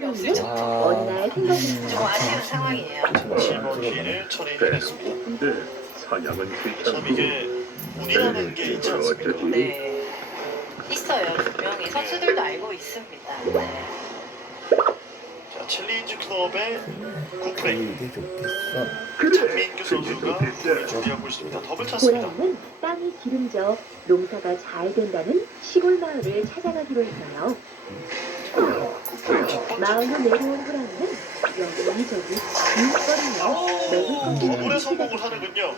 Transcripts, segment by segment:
호랑이는 아. 어느 날 생각이 좀 나요. 아쉬운 상황이에요. 실버키를 처리해냈습니다. 근데 사냥은 참 이게 운이라는 게 있지 않습니까? 네. 있어요. 분명히 선수들도 알고 있습니다. 네. 자, 챌린지 클럽의 굿플레이. 이게 좋겠어. 장민규 선수가 공을 준비하고 있습니다. 더블 찬스입니다. 호랑이는 땅이 기름져 농사가 잘 된다는 시골 마을을 찾아가기로 했어요. 굿플레이 첫 번째 마을로 내려온 호랑이는 여기저기 빈거리며 먹을 것을 더블에 찾기 성공을 시작했어요. 하는군요.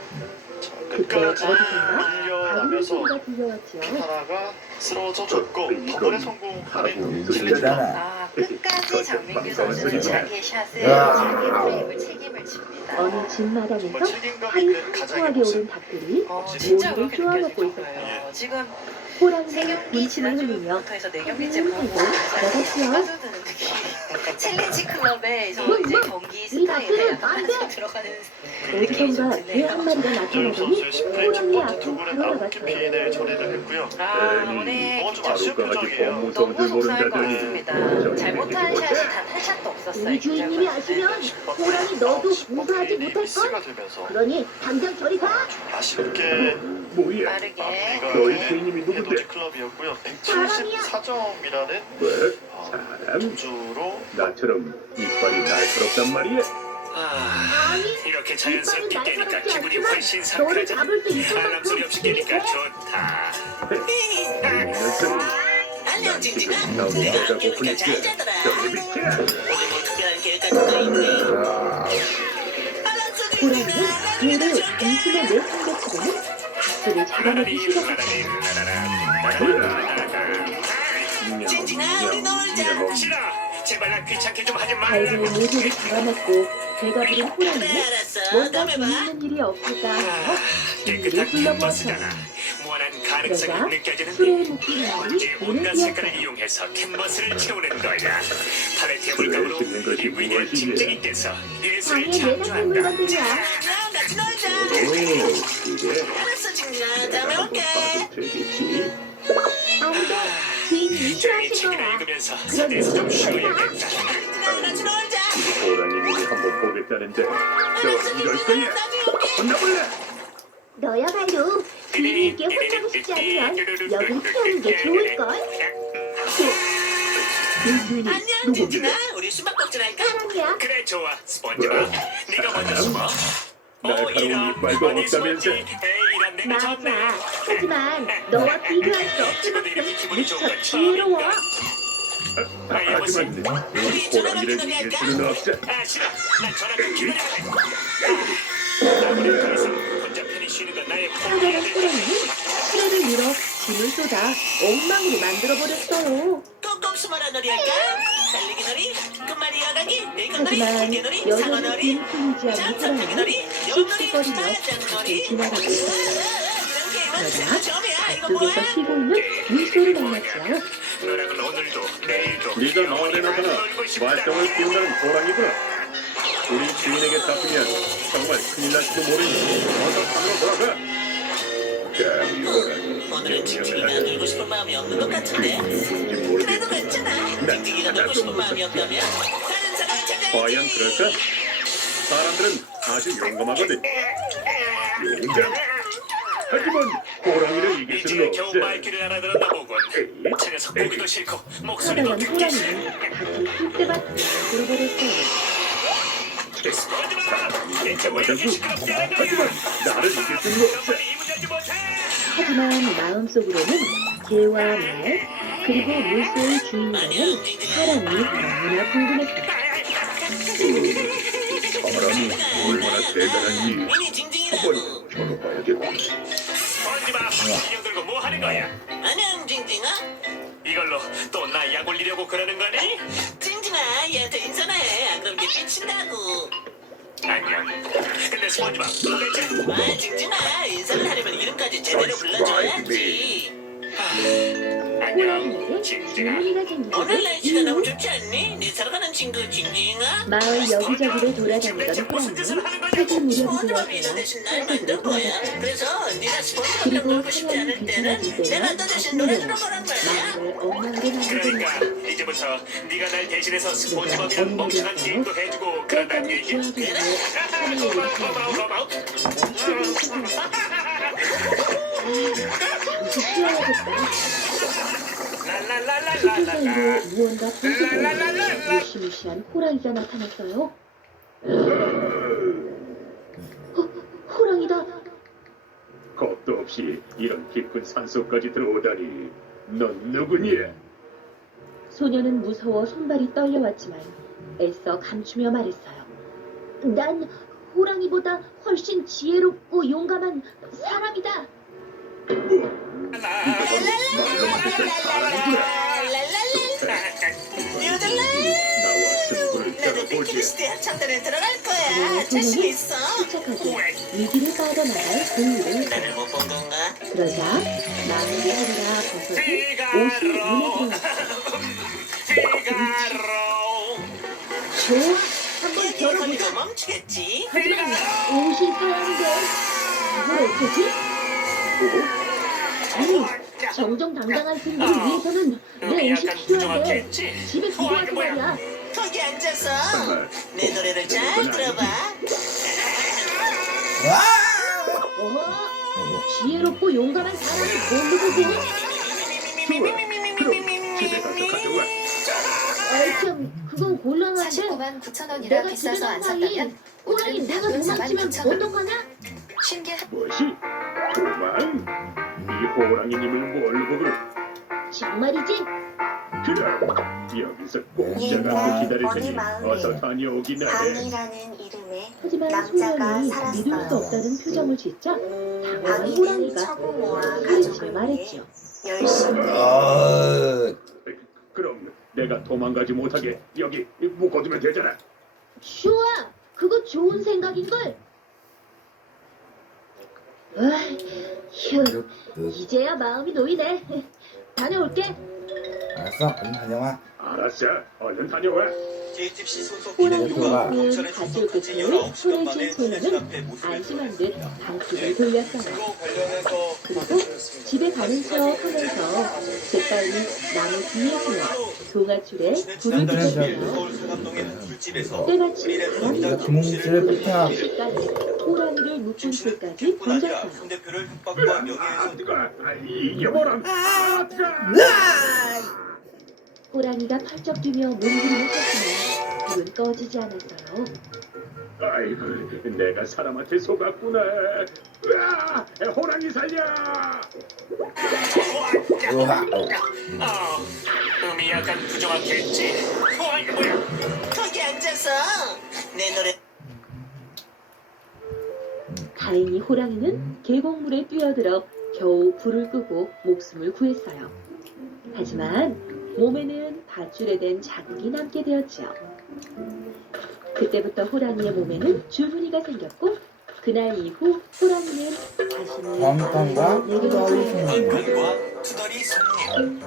자, 그때 끝까지 어디선가 작은 밀려나면서 소리가 들려왔지요. 하나가 쓰러져 줬고 더블에 성공하는 챌린지 클럽. 이거잖아. 아, 끝까지 장민규 선수는 자기 샷을 야. 자기 프레임을 책임을 집니다. 어느 집 정말 마당에서 책임감 살이 있는 풍성하게 가장의 오른 모습. 닭들이 진짜 모두를 그렇게 쪼아먹고 느껴질 있었어요. 거예요. 지금 세 호랑이는 경기 군침을 흘리며 지난주부터 해서 네 경기째 하고 보고 나갔지요. 빠져드는 느낌. 챌린지 클럽에 저 이제 경기 스타일에 약간 들어가는 느낌이 좀 어디선가 개 드네요. 한 마리가 김재엽 나타나더니 선수의 스프레이 첫 호랑이 번째 앞으로 투구는 바로 9개 나갔어요. 피해를 처리를 했고요. 아, 오늘 좀 아쉬운 표정이에요. 너무 속상할 것 같습니다. 잘못한 샷이 단 한 샷도 없었어요. 우리 주인님이 아시면 호랑이 너도 무사하지 못할걸? 미스가 되면서 그러니 당장 저리 가! 아쉽게 뭐야? 빠르게 너희 주인님이 누군데? 해돋이 클럽이었고요. 174점이라는 왜? 사람? 점수로 나처럼 이빨이 날카롭단 말이야? 아니, 이렇게 이빨은 자연스럽게 깨니까 날카롭지 기분이 않지만 훨씬 너를 상쾌하잖아. 잡을 수 있을 알람 만큼 소리 없이 깨니까 좋다. 안녕 징징아. 나보다 고프니까 저리 비켜. 호랑이는 얘를 당신의 내상대치고는 닭들을 잡아먹기 시작했어요. 징징아, 우리 놀자. 싫어. 제발 나 귀찮게 좀 하지 마. 밝은 얘들을 잡아먹고 배가 부른 호랑이는 뭔가 다음에 봐. 재밌는 일이 없을까 해서 주위를 깨끗한 둘러보았어요. 캔버스잖아. 무한한 가능성이 그러자 느껴지는데. 술에 묶인 말이 이제 문을 온갖 색깔을 띄었어요. 이용해서 캔버스를 채우는 거야. 팔의 그래, 태물감으로 씻는 것이 피부에 무엇이냐? 징징이께서 예술을 방에 내다볼 창조한다. 물건들이야. 같이 놀자. 오, 그래? 알았어, 징징아. 다음에 한번 올게. 봐도 되겠지? 안 돼. 주인이 종이 싫어하실 책을 거야. 읽으면서 서대에서 좀 쉬어야겠다. 같이 놀자. 호랑이님이 한번 보겠다는데 너 이럴 거야? 혼나볼래? 너야말로 주인님께 혼나고 싶지 않으면 여길 태우는 게 좋을걸? 내 주인이 안녕, 누군데? 징징아. 우리 수박꼭질 할까? 사람이야. 그래, 좋아. 스펀지밥. 네가 먼저 숨어. 날카로운 이빨도 없다면서. 이런 내가 좋네. 맞아. 하지만 너와 비교할 수 없을 만큼 미쳐 지혜로워. 하지만 우리 호랑이를 이길 수는 없어. 아, 싫어. 난 전화 좀 기다려야 돼. 아무리 더 이상 혼자 편히 쉬는 건 나의 사자는 포기해야 돼. 호랑이는 실을 밀어 짐을 쏟아 엉망으로 만들어버렸어요. 꽁꽁 숨어라 놀이 할까? 달리기 놀이, 끝말이 이어가기, 내건놀이, 하지만 물개놀이, 여전히 상어놀이, 빈 풀리지 않는 장선타기 호랑이는 놀이, 용놀이, 씩씩거리며 밭을 사장놀이. 지나가고 있어요. 그러자 처음이야. 이거 밭속에서 뭐야? 쉬고 있는 물소를 만났죠. 너랑은 오늘도 내일도 네가 마을에 영원히 나타나 놀고 싶다. 말썽을 피운다는 호랑이구나. 우리 주인에게 잡히면 정말 큰일 날지도 모르니 어서 산으로 돌아가. 감히 호랑이. 오늘은 징징이가 놀고 싶은 마음이 없는 것 같은데. 누군지 그래도 모르겠지만 괜찮아. 징징이가 놀고 싶은 마음이 없다면 다른 사람을 찾아야지. 과연 그럴까? 사람들은 아주 용감하거든. 용감. 하지만 호랑이를 이길 이제 수는 겨우 없어. 말귀를 알아들었나 보군. 저 녀석 보기도 싫고 목소리도 하다간 듣기 싫어. 호랑이는 밭을 쑥대밭 만들어버렸어요. 스펀지밥! 대체 왜 이렇게 시끄럽지 않아? 하지만 나를 이길 수는 없어. 이 문제지 못해. 하지만 마음속으로는 개와 말 그리고 물소의 주인이라는 사람이 너무나 궁금했다. 사람이 얼마나 대단한지 이니 징징이라고. 한번 겨뤄봐야겠다. 스펀지밥! 인형 들고 뭐 하는 거야? 안녕 징징아. 이걸로 또 나 약 올리려고 그러는 거니? 징징아 얘한테 인사나 해. 안 그럼 얘 삐친다고. 안녕. 근데 스펀지밥 도대체? 아 징징아 인사를 하려면 이름까지 제대로 불러줘야지. 안녕 호랑이에게 징징아. 주인이가 생긴 오늘 것은 날씨가 너무 이유. 좋지 않니? 네 사러 가는 안녕 친구 징징아. 마을 여기저기를 돌아다니던 무슨 짓을 호랑이는 하는 거냐고. 사진 무렵이 스폰지밥이 너 되어서야 대신 날 산속으로 만든 거야. 돌아갔다. 그래서 네가 스폰지밥 그리고 먹고 싶지 사냥이 않을 때는 귀찮아질 내가 때는 너 대신 노래 호랑이는 들어보란 말이야. 마을을 엉망으로 그러니까 만들고 이제부터 네가 날 대신해서 스폰지밥이랑 어린이를 멍청한 위해서 게임도 해주고 그런다는 꿀밤을 얘기야. 좋아하기 그래? 위해 하늘을 고마워 위해 고마워. 잠시 쉬어야겠다. 숲 랄랄랄랄랄라. 사이로 무언가 펼쳐보는 무시무시한 호랑이가 나타났어요. 호랑이다. 겁도 없이 이런 깊은 산속까지 들어오다니. 넌 누구냐? 소녀는 무서워 손발이 떨려왔지만 애써 감추며 말했어요. 난 호랑이보다 훨씬 지혜롭고 용감한 사람이다. 나와 승부를 나도 겨뤄보지. 핑크리스트 합창단에 들어갈 거야. 자신 소녀는 있어. 침착하게 위기를 빠져나갈 공유를 나를 못 본 건가? 그러자 마을이 아니라 버섯이 옷이 눈에 들어왔어요. 좋아, 한번 여기 겨뤄보자. 걸리고 멈추겠지. 하지만 옷이 사양인데 이걸 어쩌지? 아니, 정정당당한 승부를 위해서는 내 음이 옷이 약간 필요한데 부정확했지. 집에 두고 와서 말이야. 거기 앉아서 정말 내 노래를 잘 들어봐. 지혜롭고 용감한 사람을 뭘로 보고? 그럼 집에 가서 가져와. 아이 참, 그건 곤란한데 49만 9천 원이라 내가 집에 비싸서 간 안 사이 샀다면 호랑이 오늘은 내가 당근 4만 도망치면 9천 원. 어떡하냐? 신기한 무엇이? 도망? 이 호랑이님을 뭘 보고? 정말이지? 그럼 여기서 꼼짝 옛날 않고 기다릴 어디 테니 마을에 어서 다녀오긴 해. 방이라는 이름의 하지만 남자가 소년이 살았어요. 믿을 수 없다는 표정을 짓자 당황한 방이는 호랑이가 처부모와 가르침을 가족을 위해 말했죠. 열심히 그럼 내가 도망가지 못하게 여기 묶어두면 되잖아. 좋아, 그거 좋은 생각인걸. 휴, 이제야 마음이 놓이네. 다녀올게. 알았어, 얼른 다녀와. 알았어, 얼른 다녀와. JTBC 소속 호랑이 기능교가 그 검찰의 가출 출석 끝이 끝에 19시간 소래진 만에 소녀는 대신 앞에 모습을 안심한 드러냈습니다. 듯 방식을 돌렸어요. 그거 관련해서 그리고 집에 가는 척 하면서 재빨리 나무 뒤에 숨어 동아줄에 불을 지난달 10일 붙였어요. 서울 서감동의 술집에서 때마침 프리랜서 바람이 기자 네가 김홍수를 부탁. 시까지 호랑이를 묶은 김씨는 채까지 택뿐 아니라 던졌어요. 손 대표를 협박과 명예훼손 뜨거. 이게 뭐람? 뜨거. 호랑이가 펄쩍 뛰며 몸부림을 쳤지만 불은 꺼지지 않았어요. 아이고, 내가 사람한테 속았구나. 으아! 호랑이 살려! 우와, 음이 약간 부정확했지. 이게 뭐야? 거기 앉아서 내 노래. 다행히 호랑이는 계곡물에 뛰어들어 겨우 불을 끄고 목숨을 구했어요. 하지만 몸에는 밧줄에 댄 자국이 남게 되었지요. 그때부터 호랑이의 몸에는 주문이가 생겼고 그날 이후 호랑이는 자신을 왕관과 내려놓지 투덜이 않았어요. 건강과 투덜이 손님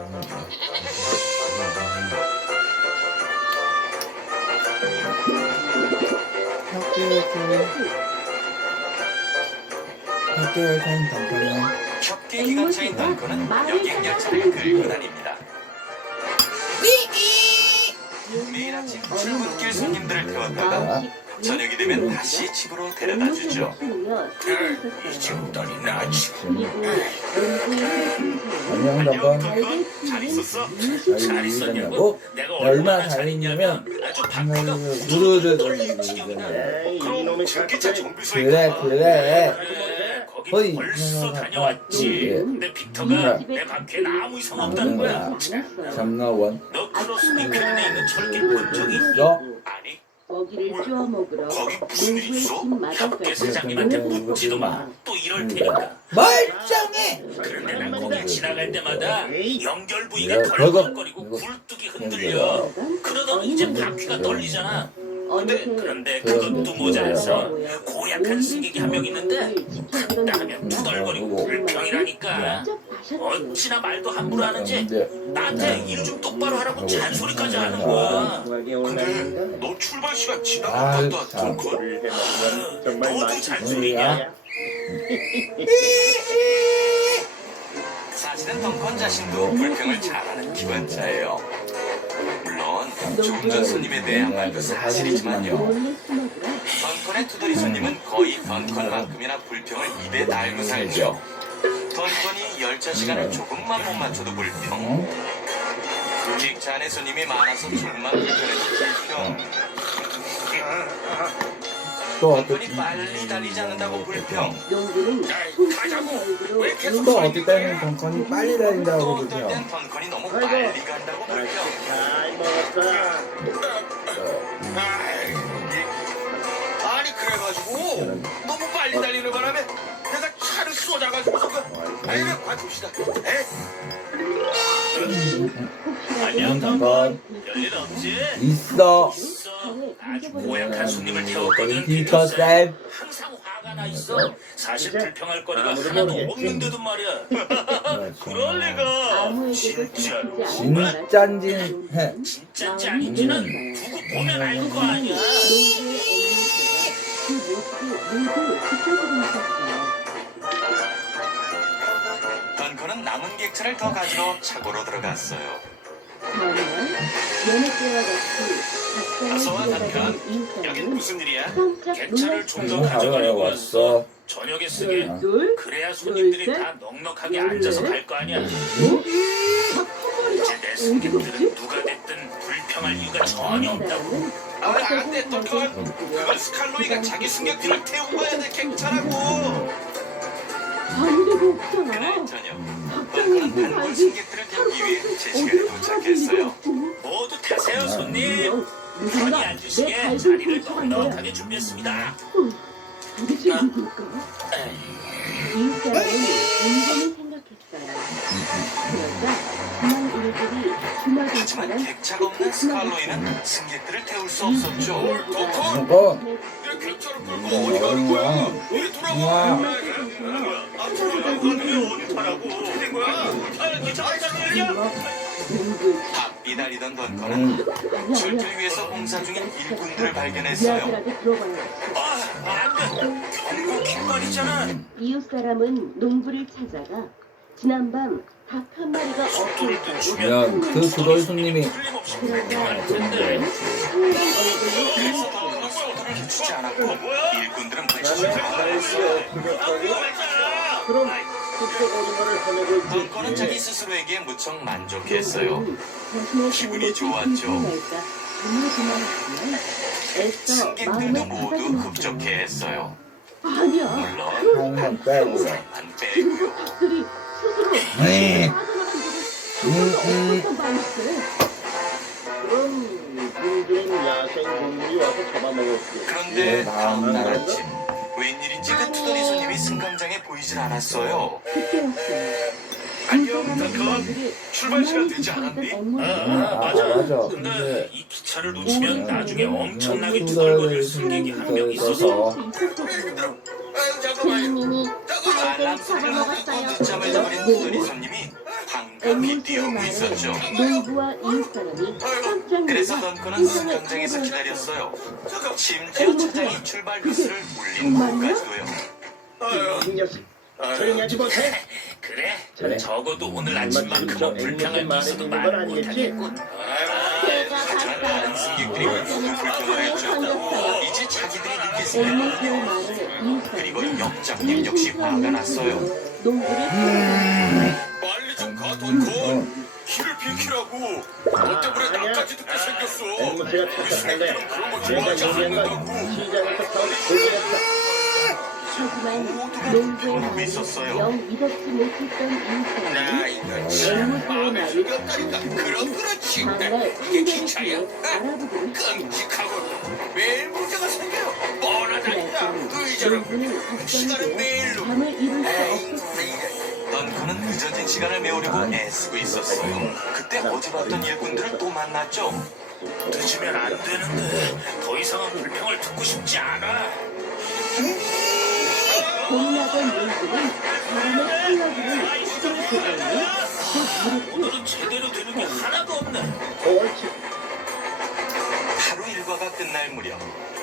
학교에 사인 덩커는 협계 기관차인 덩커는 마을 여객 열차를 끌고 사람들이 다닙니다. 매일 아침 출근길 손님들을 태웠다가 저녁이 되면 다시 집으로 데려다 주죠. 지금 떨이 나지. 안녕 덩컨. 잘 있었어? 잘 있었냐고? 얼마나 잘했냐면 아주 바퀴가 누르르 그럼 전기차 정비소에 그래 가. 그래. 거기 거의 벌써 다녀왔지. 예. 근데 빅터가 내 바퀴에 아무 이상 없다는 거야. 장나원 너 크로스니크에 있는 철길 본 적이 있니? 너 아니. 먹이를 쥐어 먹으러 거기 무슨 일 농부의 있어? 집 마당까지 협계 사장님한테 묻지도 마. 또 이럴 테니까. 멀쩡해. 그런데 난 거기 지나갈 때마다 연결 부위가 야, 덜컹거리고 그거, 굴뚝이 흔들려. 그러더니 이제 바퀴가 떨리잖아. 그런데 그것도 모자라서 고약한 승객이 한 명 있는데 그때 하면 투덜거리고 불평이라니까. 하셨죠. 어찌나 말도 함부로 하는지 근데 나한테 일 좀 똑바로 하라고 잔소리까지 하는 거야. 근데 너 출발 시간 지나고 아유, 갔다 참. 덩컨. 정말 너도 맛있는 잔소리냐? 사실은 덩컨 자신도 불평을 잘하는 기관차예요. 물론 조금 전 손님에 대한 말도 사실이지만요. 몰래 숨어들어 덩컨의 투덜이 손님은 거의 덩컨만큼이나 불평을 입에 달고 살죠. 덩컨이 열차 시간을 조금만 못 맞춰도 불평. 기차 안에 손님이 많아서 조금만 불편해도 불평. 또 덩컨이 어떻게 빨리 달리지 않는다고 불평. 농부는 손수의 얼굴로 왜 계속 또 어떨 때는 덩컨이 빨리 또 다닌다고 어떨 그러죠. 땐 덩컨이 너무 빨리 간다고 불평. 잘 먹었어. 아니 그래가지고 너무 빨리 달리는 바람에 내가 차를 쏘자가지고서 아이고 봐줍시다. 안녕 덩컨 별일 없지? 있어. 아주 고약한 손님을 태웠거든. 피터 쌤. 항상 화가 나 있어. 사실 불평할 거리가 하나도 없는데도 말이야. 그럴 리가. 아무에게도 진짜로. 들키지 않는 진짠진 해. 진짜인지 아닌지는 두고 보면 알 거 아니야. 농부의 앵무새가 그 모습을 모두 지켜보고 있었어요. 덩컨은 남은 객차를 더 가지러 차고로 들어갔어요. 다음날 여느 때와 같이 어서 와, 작전을 덩컨. 이어가던 여긴 인사는 무슨 일이야? 깜짝 객차를 좀 더 놀랐어요. 가져가려고 왔어. 왔어. 저녁에 쓰게. 둘, 그래야 손님들이 둘, 셋, 다 넉넉하게 넷, 앉아서 넷. 갈 거 아니야. 턱걸이가 이제 내 손님들은 누가 됐든 불평할 이유가 전혀 없다고. 안돼 덩컨. 그건 스칼로이가 자기 승객들을 태우고 가야 될 객차라고. 아무데도 없잖아. 그날 저녁 덩컨은 단골 승객들을 태우기 위해 제시간에 도착했어요. 모두 타세요, 손님. 편히 누군가 내 앉으시게 발을 자리를 굴착한 거야. 넉넉하게 준비했습니다. 도대체 누굴까? 이웃사람은 인생을 생각했어요. 그러자 그만 일들이 하지만 주마등처럼 객차가 없는 스칼로이는 승객들을 태울 수 없었죠. 덩컨. 덩컨. 내 객차를 끌고 어디 가는 거야? 왜 돌아와? 어디 타라고? 어떻게 된 거야? 기차가 짱이야? 바삐 달리던 덩컨은 출길 위해서 공사 중인 일꾼들을 발견했어요. 이야기라도 들어봐요. 안 돼. 경고 킹말이잖아. 이웃 사람은 농부를 찾아가 지난밤 닭 한 마리가 없어졌다고 야, 그 두더지 손님이 틀림없이 불평할 텐데. 그래서 덩컨은 소리를 해주지 않았고 일꾼들은 무척 그럼 그때 거짓말을 하려고 있지. 덩컨은 자기 스스로에게 무척 만족했어요. 기분이 좋았죠. 승객들도 모두 흡족해했어요. 아니야. 물론 항상 빼고. 단 빼고요. 닭들이 스스로 네. 빠져나간 적이 한 번도 없었던 바였어. 그럼 굶주린 야생 동물이 와서 잡아먹었지. 그런데 다음 날 아침 웬일인지 그 투덜이 손님이 승강장에 보이질 않았어요. 그때였어요. 안녕 덩컨. 출발 시간 되지 않았니? 맞아. 근데 이 기차를 놓치면 나중에 엄청나게 두덜거릴 승객이 한 명 있어서 주인님이 알람 소리를 듣고 늦잠을 자버린 투덜이 손님이 황급히 뛰어오고 있었죠. 농부와 이웃사람이 깜짝 그래서 놀라 덩컨은 승강장에서 기다렸어요. 심지어 차장이 출발 뉴스를 울린 후까지도요. 이 녀석. 조용히 하지 못해. 그래? 그래. 적어도 오늘 아침만큼은 불평할 게 있어도 말을 못하겠군. 하지만 다른 승객들이 모두 불평을 했죠. 이제 자기들이 늦겠으면 앵무새의 말에 그리고 이웃사람은 역장님 역시 화가 났어요. 농부를 빨리 좀 가 덩컨. 길을 비키라고. 너 때문에 나까지 듣게 생겼어. 앵무새가 착각한 거야. 그런 거 내가 좋아하지 얘기한 않는다고. 건 시장에서 사온 고기였다. 하지만 모두가 농부의 불평하고 말을 있었어요. 영 믿었지 못했던 이웃사람은 이거 앵무새의 마음에 말을 숙였다니까. 그럼 그렇지. 다음날 이게 기차야? 알아보기로 했어요. 끔찍하고 매일 문제가 생겨요. 뻔하다니까. 의자를 농부는 시간은 걱정돼 내일로. 잠을 이룰 수 없었어요. 덩컨은 늦어진 시간을 메우려고 애쓰고 있었어요. 그때 어제 봤던 일꾼들을 또 만났죠. 늦으면 안 되는데 더 이상은 불평을 듣고 싶지 않아. 공나던 농부는 바람의 탄력을 시작했더니 그 오늘은 제대로 되는 게 하나도 없네. 하루 일과가 끝날 무렵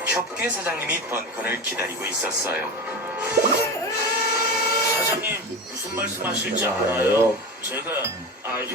협계 사장님이 던컨을 기다리고 있었어요. 사장님 무슨 말씀하실지 알아요? 제가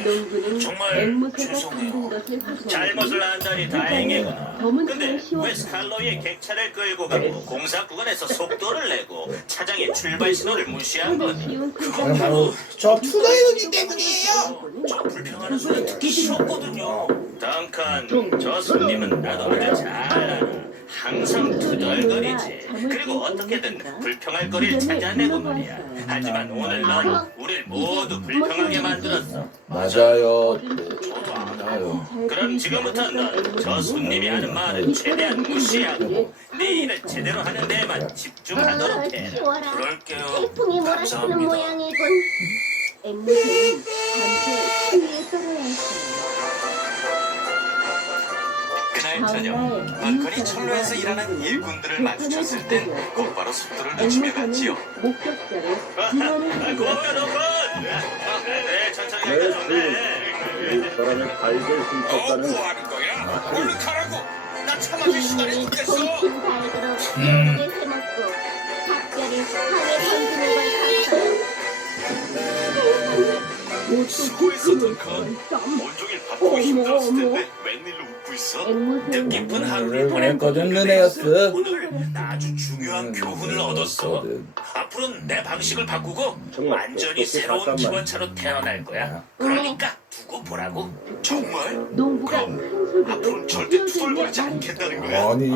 농부는 정말 앵무새가 죄송해요. 담근 것을 확인하고 잘못을 안다니 다행이구나. 검은 근데 칼을 왜 씌웠다. 스칼로의 객차를 끌고 가고 공사 구간에서 속도를 내고 차장의 출발 신호를 무시한 거니? 쉬운 그럼 바로 저 투더이언이 때문이에요. 저 불평하는 소리 듣기 싫었거든요. 덩컨, 저 손님은 나도 아주 잘 알아. 항상 투덜거리지. 그리고 어떻게든 불평할 거리를 찾아내고 말이야. 하지만 오늘 넌 우릴 모두 불평하게 만들었어. 맞아요. 저도 알아요. 그럼 지금부터 넌 저 손님이 하는 말을 최대한 무시하고 네 일을 제대로 하는 데에만 집중하도록 해. 치워라. 그럴게요. 태풍이 몰아치는 감사합니다. 모양이군. 앵무새는 밤새 추위에 떨어야 했어요. 그날 저녁 던컨이 철로에서 일하는 일꾼들을 마주쳤을 땐 곧바로 속도를 늦추며 갔지요. 목격자를 비난을 고맙다 덩컨. 네, 천천히 가니까 좋네. 사람의 발을 훔쳤다는 뭐 하는 거야? 얼른 가라고. 나 참아줄 시간이 이 없겠어. 동친 발그로 예쁘게 세먹고 닭뼈를 강에 던지는 걸 봤어요. 수고했어 던컨. 온종일 바쁘고 힘들었을 텐데 웬일로 웃고 있어? 뜻깊은 하루를 오늘 보냈거든 르네어스. 오늘 나 아주 중요한 교훈을 얻었어. 앞으로는 내 방식을 바꾸고 정말 완전히 어떻게 새로운 잠깐만. 기관차로 태어날 거야. 그러니까 두고 보라고. 정말? 농부가 큰 소리로 앞으로는 절대 투덜거리지 않겠다는 거야? 아니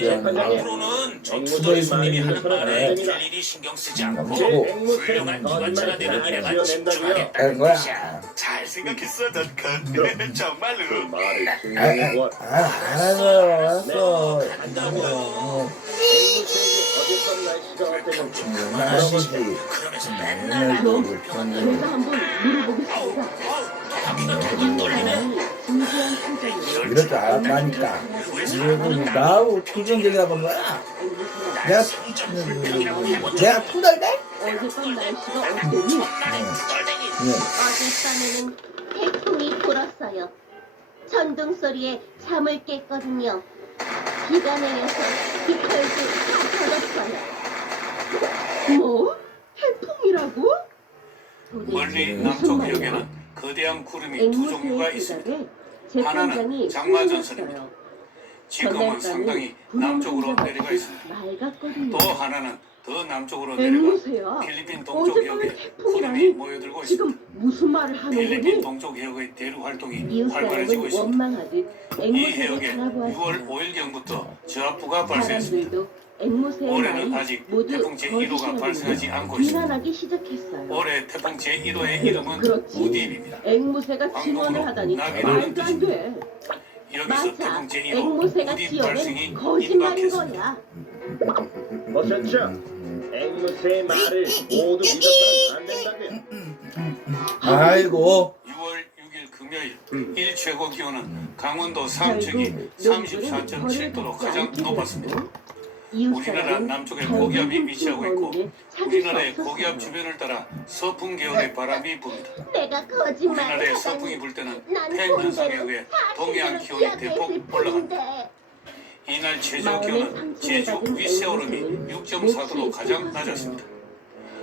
그냥 앞으로는 저 투덜이 손님이 하는 말에 일일이 신경 쓰지 않고 훌륭한 기관차가 되는 일에만 집중하겠다는 거야. 뜻이야. 잘 생각했어 던컨. 정말로. 말을 진정해 보아. 알았어. 간다고요. 어젯밤 날씨가 어땠는지 아시지. 그러면서 맨날 그럼 제가 한번 물어보겠습니다. 바퀴가 덜덜 떨리네. 진지한 표정으로 이럴 줄 알았다니까. 이러고 나하고 투정적이라 본 거야. 내가 투덜대? 어젯밤 날씨가 어땠니? 어젯밤에는 태풍이 불었어요. 천둥 소리에 잠을 깼거든요. 비가 내려서 깃털도 다 젖었어요. 뭐? 태풍이라고? 멀리 무슨 남쪽 말이야? 지역에는 거대한 구름이 두 종류가 앵무새의 있습니다. 대답에 하나는 재판장이 장마전선입니다. 흥분했어요. 지금은 상당히 남쪽으로 내려가 있습니다. 맑았거든요. 또 하나는 더 남쪽으로 내려가 앵무새야. 필리핀 동쪽 어젯밤에 해역에 태풍이라니? 구름이 모여들고 있습니다. 지금 무슨 말을 하는 필리핀 거니? 동쪽 해역의 대륙 활동이 이웃 활발해지고 사람은 있습니다. 원망하듯 이 앵무새를 해역에 6월 바라보았습니다. 5일경부터 저압부가 발생했습니다. 사람들도 앵무새의 올해는 말이 아직 모두 태풍 제1호가 거짓이라고 발생하지 않고 있습니다. 비난하기 시작했어요. 올해 태풍 제1호의 이름은 그렇지. 우딥입니다. 앵무새가 지원을 하다니 나비라는 말도 안 돼. 여기서 맞아. 태풍 제1호 앵무새가 우딥 발생이 지어낸 거짓말인 임박했습니다. 거야. 보셨죠? 앵무새의 말을 모두 믿어서는 안 된다고요. 아이고. 6월 6일 금요일 일 최고 기온은 강원도 삼척이 34.7도로 가장 높았습니다. 우리나라 남쪽에 고기압이 위치하고 있고 우리나라의 고기압 주변을 따라 서풍 계열의 바람이 붑니다. 내가 거짓말을 우리나라에 서풍이 하다니. 불 때는 난 팬 현상에 의해 동해안 사실대로 기온이 대폭 이야기했을 올라갑니다. 뿐인데. 이날 최저 기온은 제주 위세오름이 6.4도로 가장 낮았습니다.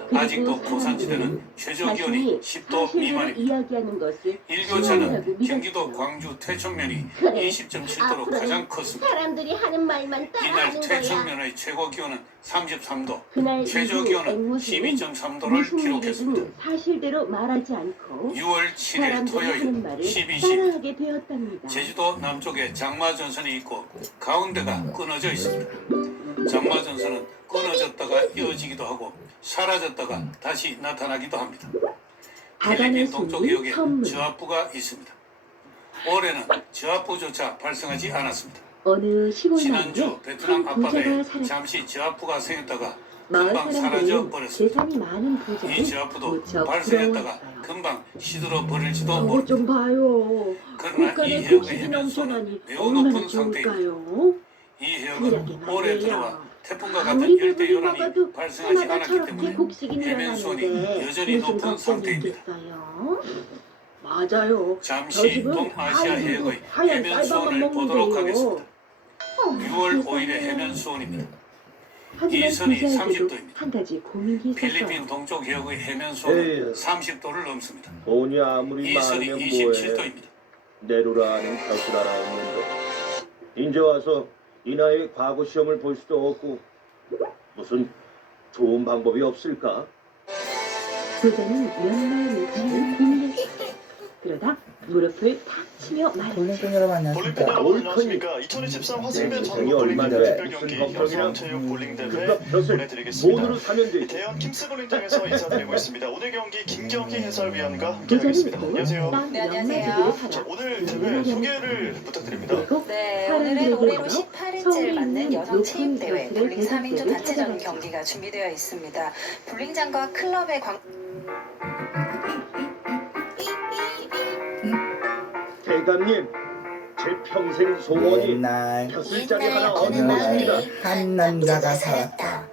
아직도 고산지대는 최저 기온이 10도 미만입니다. 이야기하는 것을 일교차는 경기도 광주 퇴천면이 20.7도로 가장 컸습니다. 사람들이 하는 말만 이날 따라하는 거야. 퇴천면의 최고 기온은 33도, 그날 최저 이후 기온은 앵무새는 12.3도를 무슨 기록했습니다. 일이든 사실대로 말하지 않고 6월 7일 사람들이 하는 토요일 말을 12시 따라하게 되었답니다. 제주도 남쪽에 장마전선이 있고 가운데가 끊어져 있습니다. 장마전선은 끊어졌다가 이어지기도 하고 사라졌다가 다시 나타나기도 합니다. 바다의 필리핀 동쪽 숨이 해역에 선물. 저압부가 있습니다. 올해는 저압부조차 발생하지 않았습니다. 어느 시골 지난주 마을에 베트남 한 부자가 앞바다에 살았다. 잠시 저압부가 생겼다가 마을 금방 사라져 사람들은 버렸습니다. 재산이 많은 부자를 이 저압부도 무척 발생했다가 부러워했어요. 금방 시들어 버릴지도 저거 모릅니다. 좀 봐요. 그러나 이 국간의 해역의 곡식이 해변수는 넘쳐나니 매우 얼마나 높은 상태입니다. 좋을까요? 이 이렇게 해역은 올해 들어와 말이에요. 태풍과 같은 아무리 열대 배불리 요란이 먹어도 발생하지 해마다 않았기 저렇게 때문에 곡식이 해면수온이 늘어나는데 여전히 무슨 높은 걱정이 상태입니다. 있겠어요? 맞아요. 저 잠시 집은 동아시아 하얀 해역의 하얀 해면수온을 쌀밥만 보도록 먹는데요. 하겠습니다. 6월 5일의 세상에. 해면수온입니다. 하지만 이 선이 부자에게도 30도입니다. 한 가지 고민이 필리핀 있었어요. 동쪽 해역의 해면수온은 에이. 30도를 넘습니다. 돈이 아무리 이 선이 많으면 뭐해. 27도입니다. 내로라는 벼슬 하나 없는데 이제 와서 이 나이에 과거 시험을 볼 수도 없고 무슨 좋은 방법이 없을까? 부자는 몇 날 며칠 고민했어요. 그러다 무릎을 탁 치며 말했죠. 볼링팬 여러분 안녕하십니까. 올커니 2023 화승배 네, 전국 얼마 볼링 전에 대표 경기 무슨 걱정이랑 여성체육 볼링 대회 그거 벼슬 보내드리겠습니다. 모두로 사면 되지. 대형 킴스 볼링장에서 인사드리고 있습니다. 오늘 경기 김경희 해설위원과 부자는 함께하겠습니다. 또 안녕하세요. 빵 네, 연마주기를 안녕하세요. 자, 사러 오늘 대회 소개를 부탁드립니다. 그리고 네, 사람들에게 오늘은 올해로 걸어 18회째를 서울에 맞는 있는 여성 체육 대회 높은 볼링 벼슬의 3인조 대상대를 단체전 찾아갔죠. 경기가 준비되어 있습니다. 볼링장과 클럽의 광 대감님, 제 평생 소원이 옛날 벼슬장이 하나 어느 얻는 마을에 것입니다. 한 남자가 살았다.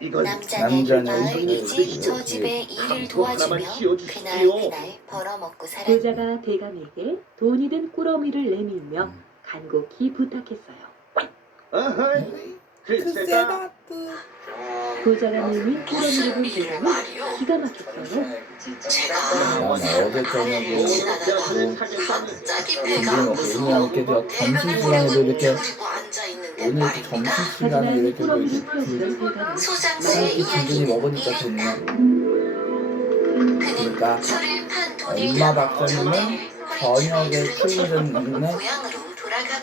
이건 남자는 마을 그 집 저 집의 일을 강도 하나만 도와주며 씌워주십시오. 그날 벌어먹고 살았다. 부자가 대감에게 돈이 든 꾸러미를 내밀며 간곡히 부탁했어요. 아하이, 글쎄다. 부자가 내민 꾸러미를 본 대감은 기가 막혔어요. 난 어제 저녁에 오늘 이렇게 점심시간에도 이렇게 오늘 이렇게 점심시간에 하지만 이렇게 꾸러미를 피워주던 대감은 이렇게 기분이 먹으니까 좋네. 그러니까 엄마 박사님은 저녁에 출근에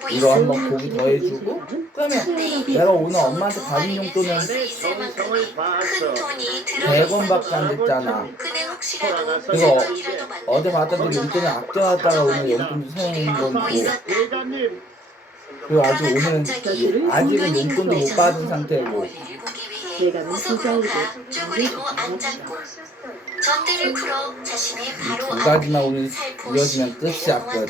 이거 한번 고기 더 해주고 그러면 내가 오늘 엄마한테 받은 용돈은 100원밖에 안 됐잖아. 그래서 어제 받았던 용돈을 아껴놨다가 오늘 용돈도 사용한 거고 대감님, 그리고 아직 오늘은 아직은 용돈도 못 받은 상태고 대감은 부자에게 전대를 풀어 자신의 바로 두 가지만 오늘 이어지면 끝이 아껴.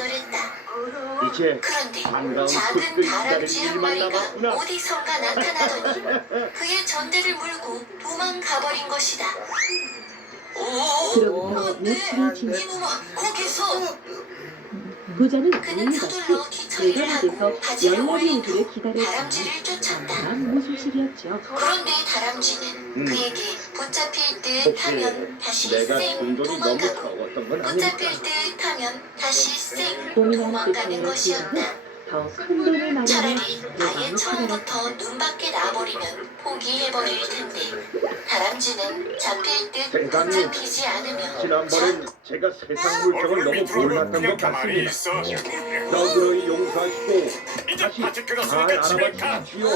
이제 그런데 반가운 작은 숲들 기다릴 다람쥐 한 일만 마리가 남았구나. 어디선가 나타나더니 그의 전대를 물고 도망가버린 것이다. 그로부터 며칠이 지났 이놈아 거기서 부자는 그는 매일같이 서둘러 기차일을 하고 대감에게서 바지를 연락이 올린 오기를 후 기다렸지만 다람쥐를 쫓았다. 난 모순실이었죠. 그런데 다람쥐는 그에게 붙잡힐 듯 혹시 하면 다시 내가 쌩 충돌이 너무 도망가고 적었던 건 아닐까? 붙잡힐 듯 하면 다시 쌩 고민하는 도망가는 듯한 것이었다. 부자는 더 큰 돈을 마련해 차라리 아예 대감을 찾아갔어요. 처음부터 눈밖에 나버리면 포기해버릴 텐데 다람쥐는 잡힐 듯 대감님, 붙잡히지 않으면 지난번엔 제가 세상 물정을 너무 몰랐던 것 그냥 가만히 있어. 같습니다. 너그러이 용서하시고 이제 다시 파티 잘 끝났으니까 집에 가. 알아봐 주십시오.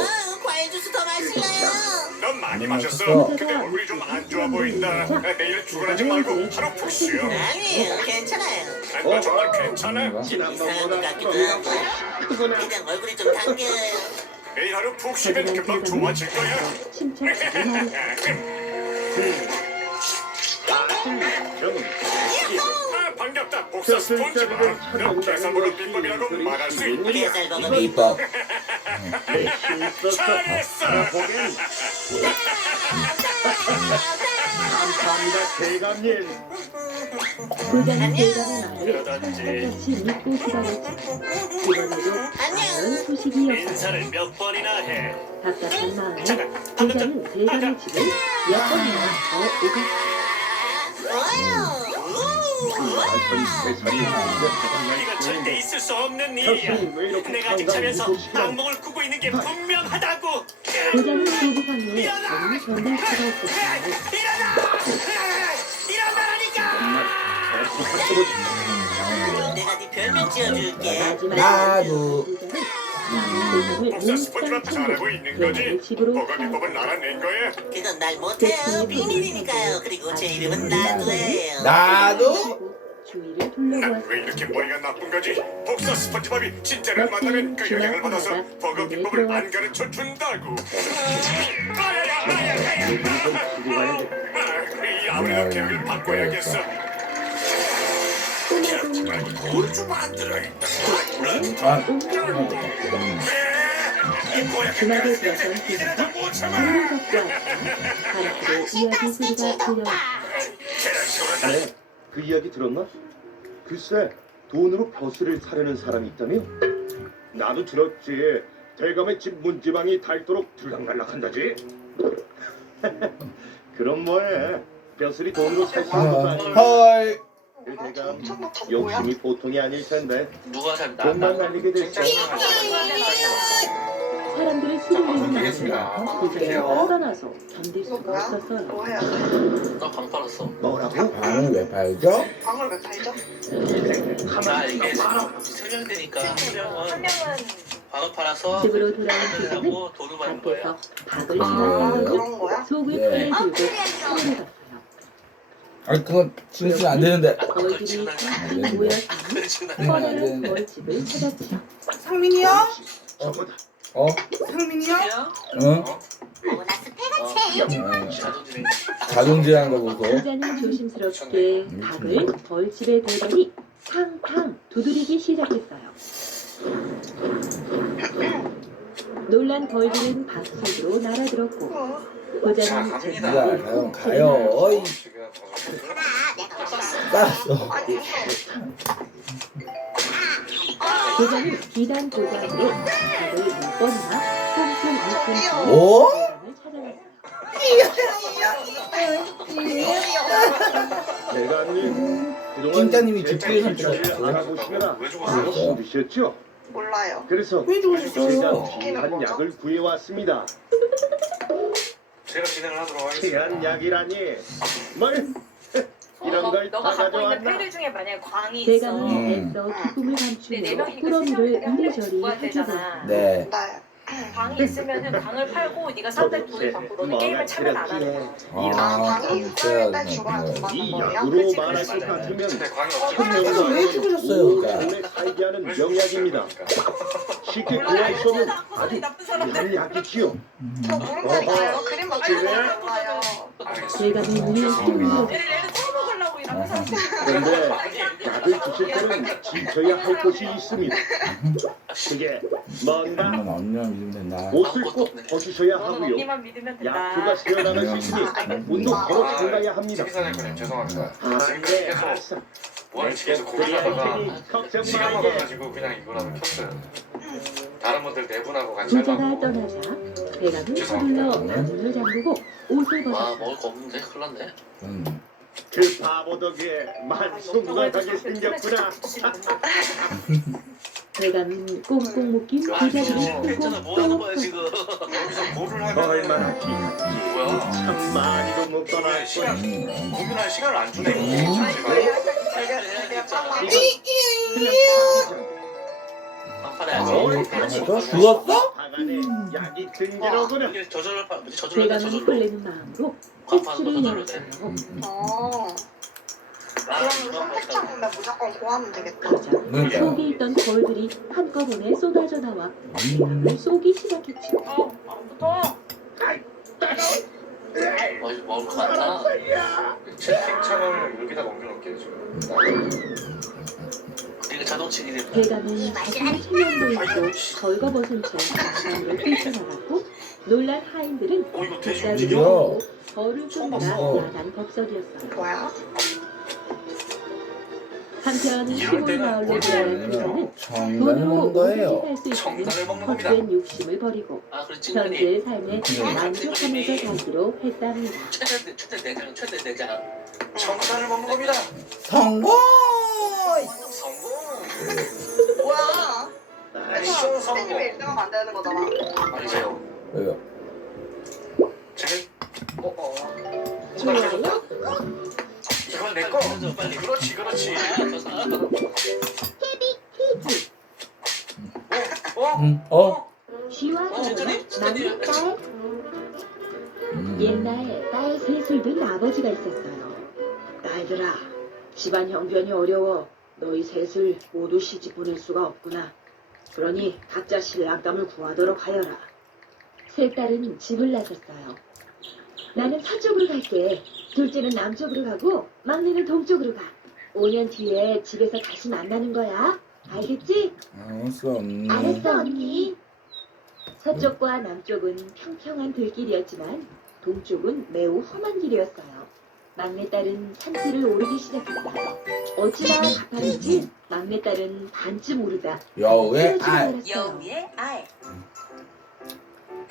과일 주스 더 마실래요? 넌 많이 마셨어. 마셨어. 근데 얼굴이 좀 안 좋아 보인다. 내일 출근하지 말고 하루 푹 쉬어. 아니에요 괜찮아요 너 정말 괜찮아? 지난번보다 그런가 봐. 그거나 그냥 얼굴이 좀 당겨요 내일 하루 푹 쉬면 금방 좋아질 거야. 침착하게 말했어요. 아, 반갑다. 복사 스폰지밥. 너 계산번호 비법이라고 말할 수 있니? 비법. 잘했어. 보겐 감사합니다, 대감님. 부자는 대감의 말을 철석같이 믿고 기다렸지만 이번에도 다른 소식이었어요. 인사를 몇 번이나 해. 답답한 마음에 부자는 대감의 집을 몇 번이나 더 오갔어요. 이건 절대 있을 수 없는 일이야. 내가 아직 자면서 악몽을 꾸고 있는 게 분명하다고. 부자는 부부간에 너무 견딜 수가 없었어요. 내가 네 별명 지어줄게 마지막에 나도. 부자는 복사 스폰지밥 잘하고 있는 거지? 대감의 집으로 버거 비법은 나랑 낸 거야? 그건 날 못해요 비밀이니까요 그리고 제 이름은 나도예요 나도? 주위를 둘러보았어요. 난 왜 이렇게 머리가 나쁜 거지? 복사 스펀지밥이 진짜를 만나면 그 영향을 받아서 버거 비법을 안 가르쳐 준다고. 아무래도 계획을 바꿔야겠어. 뭘 좀 만들어야겠다. 아, 주막에 들어선 기사가 불을 잡고 하자 바람으로 이야기 소리가 들려왔다. 네, 그 이야기 들었나? 글쎄, 돈으로 벼슬을 사려는 사람이 있다며? 나도 들었지. 대감의 집 문지방이 닳도록 들락날락한다지. 그럼 뭐해? 벼슬이 돈으로 살 수 있는 것도 아니고. 헐. 그 대감 욕심이 보통이 아닐 텐데 누가 잘 돈만 날리게 됐어. 사람들의 수를 내는 되겠습니다. 마음이 도저히 화가 나서 견딜 수가 없었어요. 나방 팔았어. 뭐라고? 방을 왜 팔죠? 방을 왜 팔죠? 나 이게 세 명 되니까 한 명은 방을 팔아서 집으로 돌아온 기사는 하고 돈을 받는 거야. 밖에서 밥을 사서 그런 거야? 속을 네. 패에 들고 산에 갔어요. 아니 그건 진짜 안 되는데. 벌들이 쭉 모여서 커다란 벌집을 찾았죠. 상민이 형? 저거다. 상민이 형? 응? 보너스 패가 제일 자동질하는 거 보고. 기자는 조심스럽게 닭을 벌집에 대더니 탕탕 두드리기 시작했어요. 놀란 벌들은 밥 속으로 날아들었고 고자는 가요, 가요. 어이. 따랐어. 고자는 비단 고자로 닭을 몇 번이나 꽁꽁 앓은 뒤에 오? 대감을 찾아갔어요. 대감님, 그동안 찐따님이 제 집주인 처리를 삼촌 알아보시느라 왜 죽었어요? 무슨 뜻이었죠? 몰라요. 그래서 왜 죽었어요? 제가 귀한 약을 구해왔습니다. 제가 진행을 하도록 하겠습니다. 귀한 약이라니. 뭘? 이런 걸 다 너가 갖고 있는 가져왔나? 패들 중에 만약에 광이 있어. 대감은 애써 기쁨을 네 감추며 명이니까 꾸러미를 이리저리 구해야 해주고 되잖아. 네. 광이 있으면은 광을 팔고 네가 싼데 돈을 받고 너는 게임을 참여 안 하는 거야. 아, 진짜. 이 약으로 말할 것 같으면 근데 광이 없지. 그래서 왜 죽으셨어요, 그러니까? 오래 살게 하는 명약입니다. 쉽게 구할 수 없는 아주 귀한 약이지요. 저 모르겠어요. 그림 맞추는 거 몰라요. 대감이 눈을 뚫고 얘를 처먹으려고 이러는 사람. 그런데 약을 주실 때는 지켜야 할 것이 있습니다. 그게 뭔가 한번 언니랑 믿으면 된다. 옷을 꼭 벗으셔야 너는 하고요. 언니만 믿으면 된다. 약효가 새어나갈 수 있으니 옷도 걸어 잠가야 합니다. 사장님 죄송합니다. 안돼 알았어. 원칙에서 내 고민하다가 걱정 시간 말게. 먹어가지고 그냥 이거라도 켰어요. 다른 분들 네 분하고 같이 부자가 하려고. 떠나자 대감은 서둘러 방문을 잠그고 옷을 벗었어요. 먹을 거 없는데 큰일 났네. 그 바보 덕에 만수무강하게 생겼구나. 대감은 꽁꽁 묶인 부자들을 끄고 또 지금. 여기서 뭐를 하면 얼마나 기쁜지 뭐야? 참 많이도 묶어놨군. 고민할 시간을 안 주네. 죽었어? 방안에 약이 든지러구나. 이게 저절로 대감은 설레는 마음으로 팩스를 열었어요. 그럼 선택장 보면 무조건 고하면 되겠다. 그러자 속에 있던 벌들이 한꺼번에 쏟아져 나와 대감을 쏘기 시작했죠. 아무부터. 먹을 거 많다. 채팅창을 여기다 옮겨놓을게요 지금. 이게 자동치기네. 대감은 가슴이 수면도 있고 걸거벗은 채 방으로 뛰쳐나갔고 놀란 하인들은 이거 돼지 빗자루를 움직여? 들고 벌을 쫓느라 봤어. 야단 법석이었어요. 뭐야? 한편 시골 마을로 들어간 부자는 정말 돈으로 먹는 거예요. 옷을 살 수 있다는 정답을 먹는 겁니다. 헛된 욕심을 버리고 아 그렇지. 현재의 삶에 만족하면서 살기로 했답니다. 최대 내장 최대 내장. 정답을 먹는 겁니다. 성공! 성공. 뭐야? 미션 성공. 선생님이 1등하면 안 되는 거잖아. 아니세요. 왜요? 지금 좋아요? 이건 내 거. 빨리. 그렇지 그렇지. 시원하고 만족딸. 옛날에 딸 셋을 둔 아버지가 있었어요. 딸들아, 집안 형편이 어려워 너희 셋을 모두 시집 보낼 수가 없구나. 그러니 각자 신랑감을 구하도록 하여라. 세 딸은 집을 나섰어요. 나는 서쪽으로 갈게. 둘째는 남쪽으로 가고 막내는 동쪽으로 가. 5년 뒤에 집에서 다시 만나는 거야. 알겠지? 알았어 언니. 알았어 언니. 서쪽과 남쪽은 평평한 들길이었지만 동쪽은 매우 험한 길이었어요. 막내딸은 산길을 오르기 시작했어요. 어찌나 가파른지 막내딸은 반쯤 오르다 여우의 쓰러지고 알. 말았어요. 여우의 알.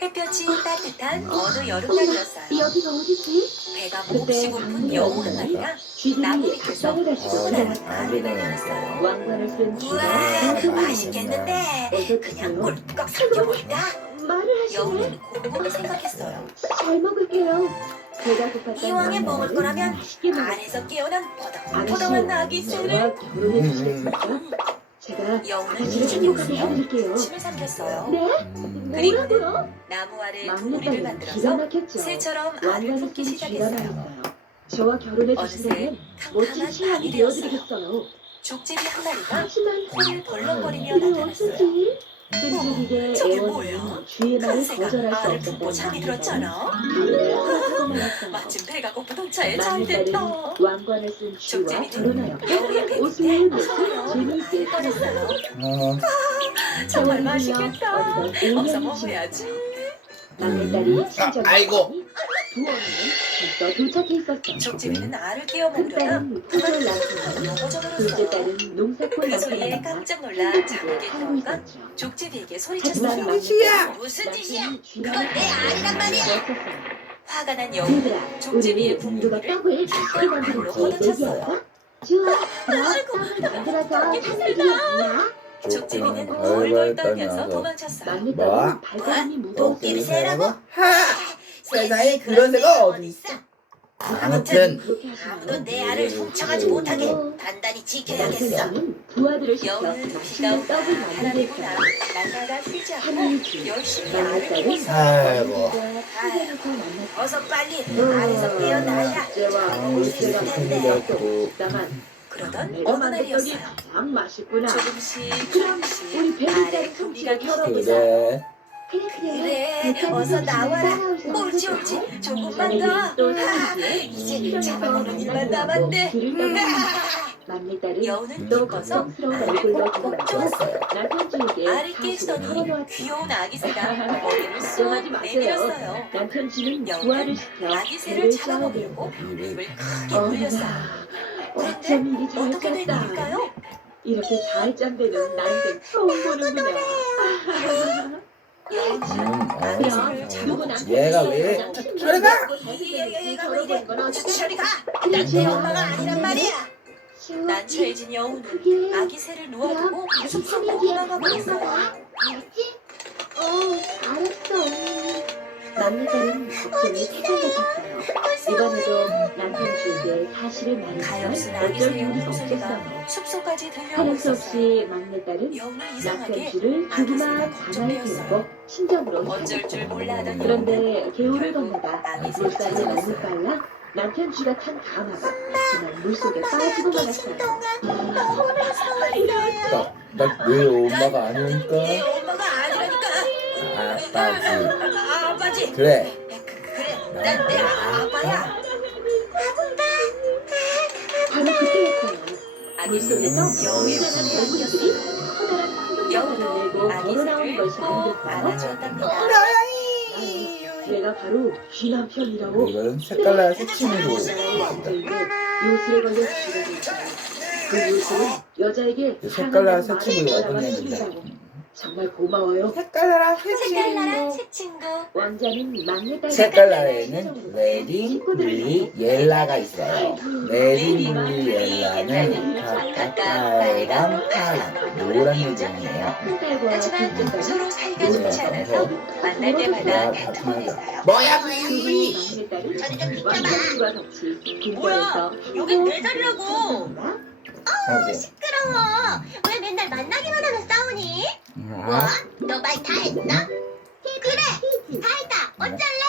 햇볕이 따뜻한 어느 여름날이었어요. 여기가 어디지? 배가 몹시 고픈 여우 한 마리가 쥐들이 나무밑에서 밥상을 가지고 어, 지나갔어요. 알을 발견했어요. 왕관을 쓴 쥐가 우와, 깜짝 맛있겠는데. 어서 그냥 드세요. 꿀꺽 삼켜볼까? 말을 하시네. 여우는 곰곰이 생각했어요. 잘 먹을게요. 배가 고팠던 이왕에 먹을 왕관을 거라면 맛있게 먹었어요. 알에서 깨어난 아저씨, 포동포동한 아기 새를. 저와 결혼해 주시겠습니까? 제가 여우는 아저씨를 기준이 행복하게 없어요. 해드릴게요. 침을 삼켰어요. 네? 그리고는 뭐라고요? 나무 아래 막내딸은 우리를 기가 만들어서 막혔죠. 새처럼 알을 왕관을 품기 쓴 쥐가 시작했어요. 말했어요. 저와 결혼해 어느새 주신다면 멋진 캄캄한 신랑이 밤이 되었어요. 되어드리겠어요. 족제비 한 마리가 하지만 코를 벌렁거리며 이게 나타났어요. 어쩌지? 끈질기게 저게 뭐예요? 애원하는 쥐의 말을 큰새가 거절할 수 알을 없었던 품고 잠이 들었잖아. 허락하고 말았어요. 마침 배가 고프던 차에 잘 됐다. 막내딸은 왕관을 쓴 쥐와 족제비는 결혼하여 여우의 배 옷을 밑에 벗고 서로 재미있게 떠났어요. 어, 정말 맛있겠다. 어디가 어서 5년이 먹어야지. 막내딸이 친정에 아이고. 가니 부엉이는 벌써 도착해 있었어요. 족제비는 알을 끼워 큰 먹으려다 딸은 포도를 낳고 요거저거 둘째 했어요. 딸은 농사꾼 그 소리에 남편이나 깜짝 놀라 행복하게 잠에게 살고 들어가 있었죠. 족제비에게 하지만 소리쳤어요. 막내딸은 무슨 짓이야? 남편이 쥐가 그건 내 알이란 말이야. 없었어요. 화가 난 여우는 얘들아, 족제비의 우리 누가 분노를 떡을 맛있게 만들었지 얘기할까? 좋아, 그럼 떡을 만들어서 사드리겠나? 족제비는 조금 벌벌 벌벌 떨면서 떨면서 도망쳤어요. 막내딸은 발걸음이 무거웠어요. 토끼를 세라고? 하! 세상에 그런 새가 어디 있어? 아무튼 그렇게 하시면 아무도 내 알을 훔쳐가지 못하게 단단히 지켜야겠어. 남편은 부하들을 시켜 여우는 비가 맛있는 오나 떡을 바람이 만들게 부나 했어요. 날마다 쉬지 않고 하늘이 주 열심히 알을 막내딸은 키웠어요. 아이고. 시장에서 만났어요. 어서 빨리 알에서 깨어나야 어째와 먹을 수 있을 어째가 텐데. 만들었고 다만 그러던 내가 어느 만든 떡이 날이었어요. 가장 맛있구나. 조금씩 그럼 조금씩 우리 배를 알의 짠 풍미가 솜씨를 켜보자. 그래. 그래 어서 나와라. 옳지 옳지 조금만 더. 또 하, 이제 잡아먹는 일만 남았네. 막내딸은 여우는 또 기뻐서 걱정스러운 알을 얼굴로 꼭꼭 좋았어요. 남편주에게 알을 사실을 깨시더니 털어놓았어요. 귀여운 아기 새가 머리를 쏙 걱정하지 마세요. 내밀었어요. 남편주는 여우는 부하를 시켜 아기 새를 배를 잡아먹으려고 쌓아대고 입을 크게 물렸어요. 어쩜 일이 잘 어떻게 된 짰다. 일일까요? 이렇게 잘 짠데는 난생 처음 보는구나. 여우는 아기 새를 잡아먹고 얘가 왜 저리 가! 얘가 왜 이래? 저리 가! 난 내 엄마가 아니란 말이야. 난처해진 여우는 아기 새를 놓아두고 숲속으로 도망가 버렸어요. 알았지? 알았어. 막내딸은 걱정이 세상같았어요. 이번에도 남편주에게 사실을 말했지만 가엾은 아기 어쩔 새의 일이 울음소리가 없었어요. 숲속까지 들려오고 하는 수 있었어요. 없이 막내딸은 여우는 이상하게 남편주를 아기 새가 조그만 가마에 걱정되었어요. 태우고 친정으로 어쩔 줄 몰라 하던 여우는 그런데 개울을 결국 건너다 아기 새를 물살이 너무 찾아갔어요. 빨라 남편주가 탄 가마가 그만 물속에 빠지고 말았어요. 나왜 엄마가 아니니까? 내 엄마가 아니라니까. 아빠지. 아빠지. 그래. 그래, 난 내 아빠야. 바로 그때였어요. 아기 새에서 여우의 품이 안겼어요. 여우도 내고 아기 걸어나온 새를 것이 꼭 아니겠어요? 안아주었답니다. 내가 바로 쥐 남편이라고. 이건 색깔날 새침으로 요술에 걸려 죽어져 있어요. 그 요술은 여자에게 색깔날 사랑하는 새침으로 마음을 어떤 숨긴다고. 얘기인데? 정말 고마워요. 색깔나라 색깔나란 새친구. 새 친구. 왕자는 막내딸 색깔날에는 레디, 룰리, 옐라가 있어요. 레디, 룰리, 옐라는 각각 빨강, 파랑, 노란 요정이에요. 큰딸과 하지만 둘째 서로 사이가 좋지 않아서 만날 때마다 다툼을 뭐야, 했어요. 막내딸은 저리 좀 비켜봐. 왕자님과 같이 뭐야? 근처에서 여긴 내 자리라고. 시끄러워. 왜 맨날 만나기만 하면 싸우니? 너 말 다 했나? 그래, 다 했다. 어쩔래?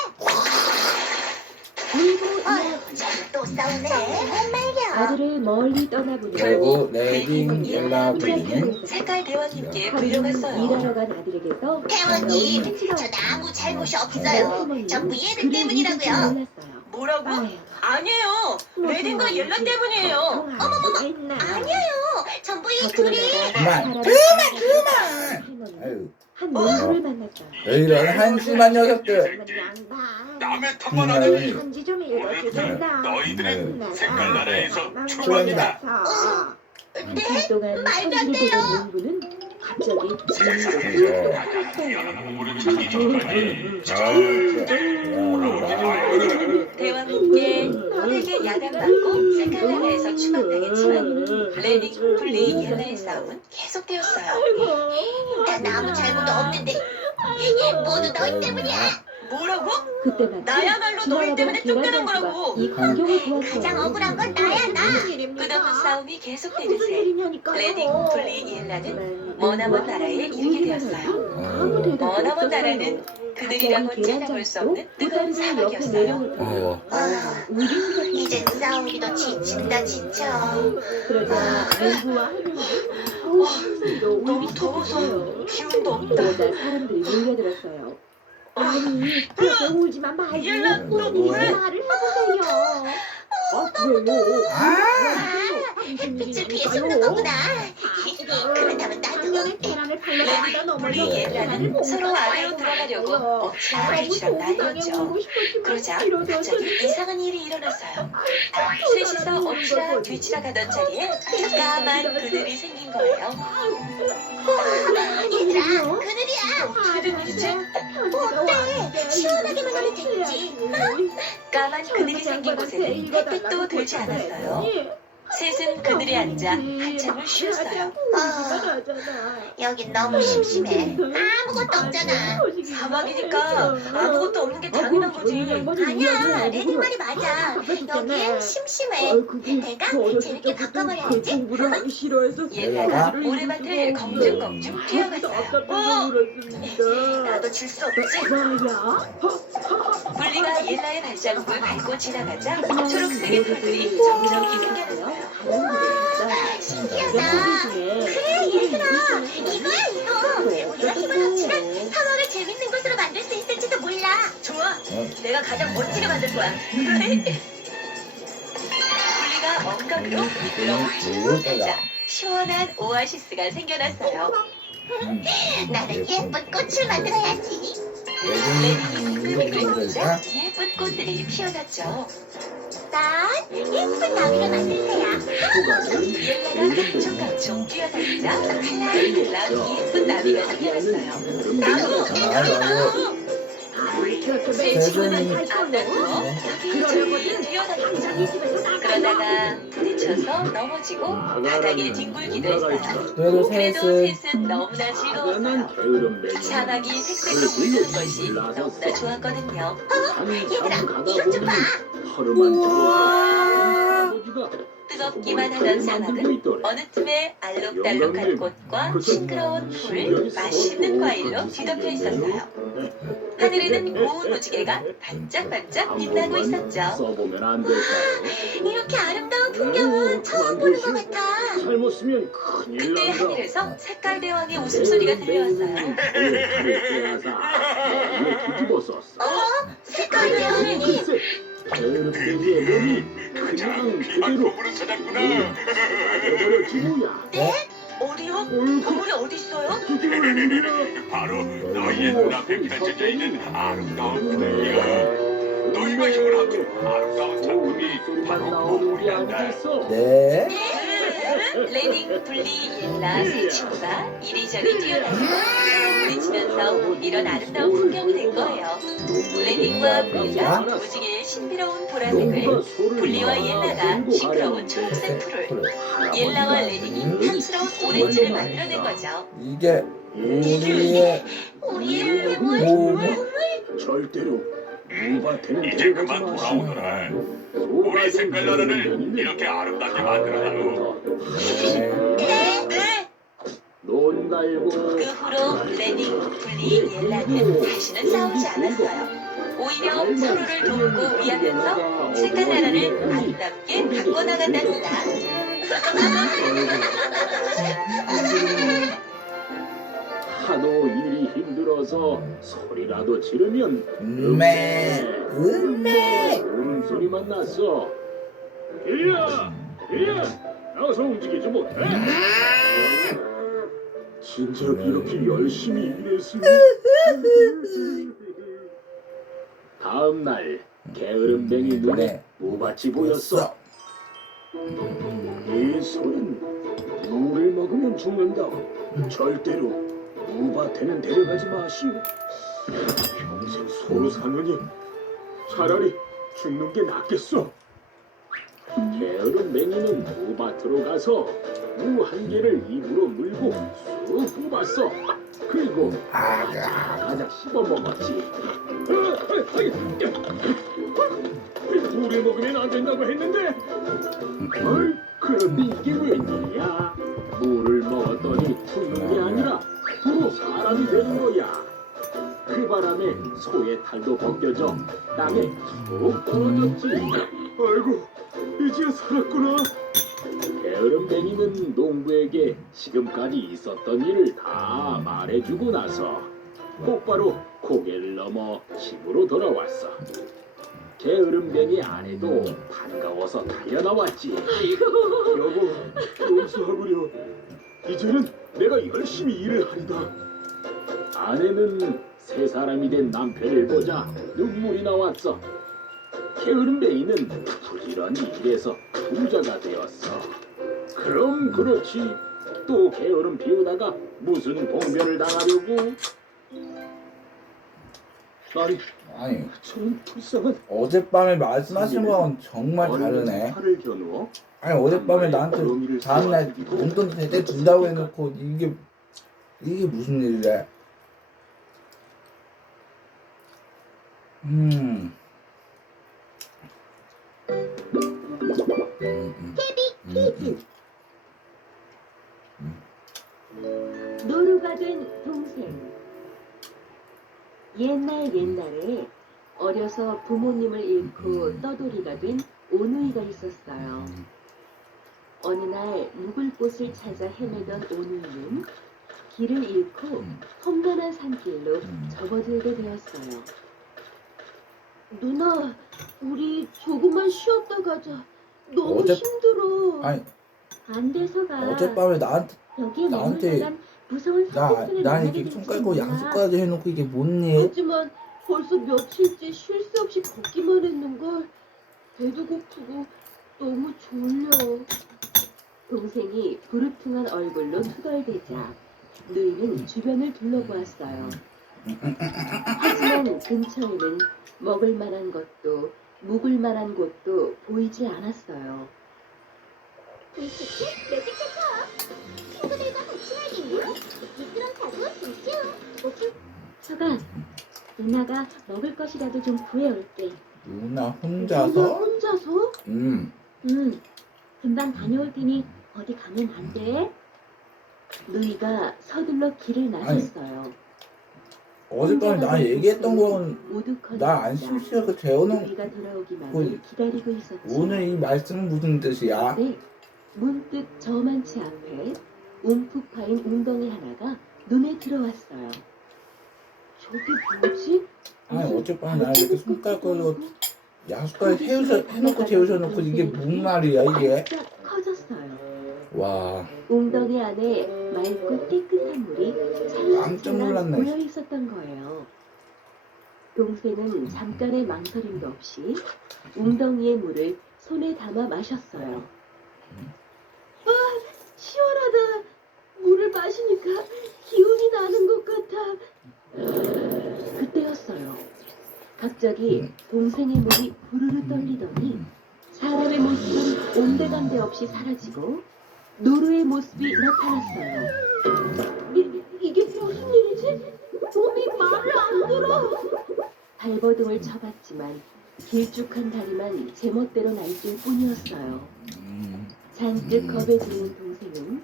또 싸우네. 웬 말이야? 아들을 멀리 떠나보내고 결국 레디, 옐라, 룰리는 색깔 대왕님께 하루 종일 불려갔어요. 일하러 간 아들에게서 대왕님, 전 아무 잘못이 없어요. 전부 얘들 때문이라고요. 뭐라고? 아유, 아니에요. 레딘과 옐라 때문이에요. 어머머머, 아니에요. 전부 이 둘이. 그만. 그만. 아유, 한 농부를 만났다. 왜 이런 한심한 녀석들. 남의 탓만 하더니 편지 좀 오늘부터 너희들의 색깔 나라에서 출발이다. 한참 동안 편지를 보던 농부는 갑자기 공부를 찾기 전까지 대왕국에 세계 야단받고 색깔 나라에서 추방당했지만 레닉, 블리, 옐라의 싸움은 계속되었어요. 난 아무 잘못도 없는데 모두 너희 때문이야. 뭐라고? 그때 마침 나야말로 너희 때문에 쫓겨난 거라고. 이 광경을 보았어요. 가장 억울한 건 나야 나. 끝없는 싸움이 계속되는 새 레닉, 블리, 옐라는 머나먼 나라에 이르게 되었어요. 머나먼 나라는 그들이라곤 찾아볼 수 없는 뜨거운 사막이었어요. 이젠 싸우기도 지친다 지쳐. 그러자 알부와 하늘은 너무 더워서 기운도 없다. 그러자 사람들이 몰려들었어요. 아니, 그렇게 울지만 말고 옐라, 너 뭐해? 말을 해보세요. 왜요? 햇빛을 피해서 그런 거구나. 그렇다면 나도 계란을 발라버리다 블리, 옐라는 서로 아래로 들어가려고 엎치락 뒤치락 난리였죠. 그러자 갑자기 이상한 일이 일어났어요. 셋이서 엎치락 뒤치락 하던 자리에 까만 그늘이 생긴 거예요. 얘들아 그늘이야. 어떻게 된 일이지? 어때? 시원하게만 하면 됐지. 까만 그늘이 생긴 곳에는 햇빛도 들지 않았어요. 셋은 그늘에 앉아 한참을 쉬었어요. 여긴 너무 심심해. 아무것도 없잖아. 사막이니까 아무것도 없는 게 당연한 거지. 아니야, 레딩 말이 맞아. 여긴 심심해. 내가 재밌게 바꿔버려야지. 공부를 하기 싫어해서 옐라가 모래밭을 검증검증 뛰어갔어요. 나도 질 수 없지. 블리가 옐라의 발자국을 밟고 지나가자 초록색의 풀들이 저기저기 생겨났어요. 신기하다. 그래, 얘들아. 이거야, 이거. 우리가 힘을 합치면 사막을 재밌는 곳으로 만들 수 있을지도 몰라. 좋아. 내가 가장 멋지게 만들 거야. 블리가 엉덩이로 미끄러운 물을 타자 시원한 오아시스가 생겨났어요. 나는 예쁜 꽃을 만들어야지. 레딩이 미끄러운 타자 예쁜 꽃들이 피어났죠. 난 예쁜 나비를 만들 테야. 옐라가 깡총깡총 뛰어다니자 칼랑칼랑 예쁜 나비가 생겨났어요. 나도! 셋이는 앞다투어 저기 뛰어다녔죠. 그러다가 부딪혀서 넘어지고 바닥에 뒹굴기도 했어요. 그래도 그래도 셋은 셋은 너무나 즐거웠어요. 사막이 색색으로 물드는 것이 너무나 좋았거든요. 얘들아, 이것 좀 봐. 뜨겁기만 하던 사막은 어느 틈에 알록달록한 꽃과 싱그러운 풀, 맛있는 과일로 뒤덮여 있었어요. 하늘에는 고운 무지개가 반짝반짝 빛나고 있었죠. 써보면 안 될까요? 이렇게 아름다운 풍경은 처음 보는 것 같아. 잘못 쓰면 큰일 그때 난다. 하늘에서 색깔 대왕의 웃음소리가 들려왔어요. 뒤집어 썼어. 색깔 대왕이 글쎄, 게으름쟁이의 몸이 그냥 그대로 공부를 찾았구나. 빠져버렸지 뭐야. 어디요? 건물이 어디 있어요? 바로 너희의 눈앞에 펼쳐져 있는 아름다운 그늘이야. 너희가 힘을 합쳐 아름다운 작품이 바로 건물이란다. 네. 레딩, 블리, 옐라 세 친구가 이리저리 뛰어다니고 부딪히면서 이런 아름다운 풍경이 된 거예요. 레딩과 블리가 무지개의 신비로운 보라색을, 블리와 옐라가 싱그러운 초록색 풀을, 옐라와 레딩이 탐스러운 오렌지를 만들어낸 거죠. 이게 우리의 우리의 몸을 절대로 무밭에는 이제 데려가지 그만 마시오. 돌아오너라. 우리 색깔 나라를 이렇게 아름답게 만들어다오. 네! 논 갈고 그 후로 레딩, 블리, 옐라는 다시는 싸우지 않았어요. 오히려 서로를 돕고 위하면서 색깔 나라를 아름답게 바꿔나간답니다. 하도 일이 힘들어서 소리라도 지르면 음메 울음소리만 났어. 이야 어서 움직이지 못해. 진작 이렇게 열심히 일했으면. 다음 날 게으름뱅이 눈에 무밭이 보였어. 이 소는 물을 먹으면 죽는다. 절대로 무밭에는 데려가지 마시오. 평생 소로 사느니 차라리 죽는 게 낫겠어. 게으름뱅이는 무밭으로 가서 무 한 개를 입으로 물고 쑥 뽑았어. 그리고 아작 씹어 먹었지. 물을 먹으면 안 된다고 했는데. 어이, 그런데 이게 웬일이야? 물을 먹었더니 죽는 게 아니라 도로 사람이 되는 거야. 그 바람에 소의 탈도 벗겨져 땅에 툭 떨어졌지. 아이고, 이제 살았구나. 게으름뱅이는 농부에게 지금까지 있었던 일을 다 말해주고 나서 곧바로 고개를 넘어 집으로 돌아왔어. 게으름뱅이 아내도 반가워서 달려나왔지. 여보, 용서하구려. 이제는 내가 열심히 일을 하리다. 아내는 세 사람이 된 남편을 보자 눈물이 나왔어. 게으름뱅이는 부지런히 일해서 부자가 되었어. 그럼 그렇지. 또 게으름 피우다가 무슨 봉변을 당하려고? 아니 참 불쌍한. 어젯밤에 말씀하신 거랑 정말 다르네. 화를 겨누어 아니 어젯밤에 나한테 다음날 용돈 제때 준다고 해놓고 이게 무슨 일이래? 노루가 된 동생. 옛날에 어려서 부모님을 잃고 떠돌이가 된 오누이가 있었어요. 어느 날 묵을 곳을 찾아 헤매던 오누이는 길을 잃고 험난한 산길로 접어들게 되었어요. 누나, 우리 조금만 쉬었다 가자. 너무 힘들어. 아니 안 돼서가. 어젯밤에 여기에 나한테 머물다간 무서운 사슴들을 나 만나게 이렇게 될지 손 깔고 몰라. 약속까지 해놓고 이게 뭔 일? 하지만 벌써 며칠째 쉴 새 없이 걷기만 했는걸. 배도 고프고 너무 졸려. 동생이 부르퉁한 얼굴로 투덜대자 누이는 주변을 둘러보았어요. 하지만 근처에는 먹을 만한 것도 묵을 만한 곳도 보이지 않았어요. 솔직히 매직 체크. 친구들과 같이 말이니 미끄럼타고 둘쭉. 서가, 누나가 먹을 것이라도 좀 구해올게. 누나 누나 혼자서? 혼자서? 응. 금방 다녀올 테니 어디 가면 안 돼? 누이가 서둘러 길을 나섰어요. 어젯밤에 나 얘기했던 건 나 안 우두커니 심심해서 재워놓은 누이가 돌아오기만을 그- 기다리고 있었지. 오늘 이 말씀은 무슨 뜻이야? 네, 문득 저만치 앞에 움푹 파인 웅덩이 하나가 눈에 들어왔어요. 저게 뭐지? 아니 어젯밤에 나 이렇게 손가락 걸고 약속까지 해놓고 재우셔놓고 이게 뭔 말이야 이게? 딱 커졌어요. 와 웅덩이 안에 맑고 깨끗한 물이 깜짝 찰랑찰랑 놀랐네. 고여 있었던 거예요. 동생은 잠깐의 망설임도 없이 웅덩이의 물을 손에 담아 마셨어요. 아, 시원하다. 물을 마시니까 기운이 나는 것 같아. 그때였어요. 갑자기 동생의 몸이 부르르 떨리더니 사람의 모습은 온데간데 없이 사라지고 노루의 모습이 나타났어요. 이게 무슨 일이지? 몸이 말을 안 들어. 발버둥을 쳐봤지만 길쭉한 다리만 제멋대로 날뛸 뿐이었어요. 잔뜩 겁에 질린 동생은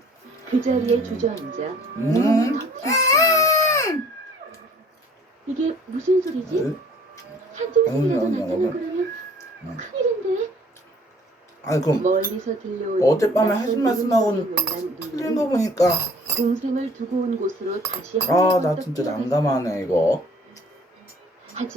그 자리에 주저앉아 몸을 터뜨렸어요. 이게 무슨 소리지? 산짐승이라도 나타나고 그러면 큰일인데? 아니 그럼 멀리서 들려오는 어젯밤에 낯선 하신 말씀하고는 울음소리에 놀란 틀린 거 누이는 보니까 동생을 두고 온 곳으로 다시 나 진짜 난감하네 이거.